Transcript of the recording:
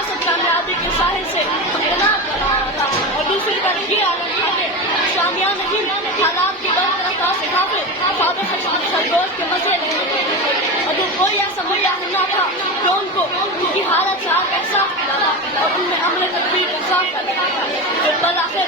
سیاست کامیابی کے ساحل سے امتناع کر رہا تھا، اور دوسری طرف یہ عالم تھا کہ شامیان نہیں، حالات کی برطرف سے کافی خواب خرگوش کے مزے لینے تھے۔ اگر کوئی ایسا متحد نہ تھا جو ان کو ان کی حالت سے احساس دلاتا اور ان میں عمل تدبیر انصاف کرتا، جو بالآخر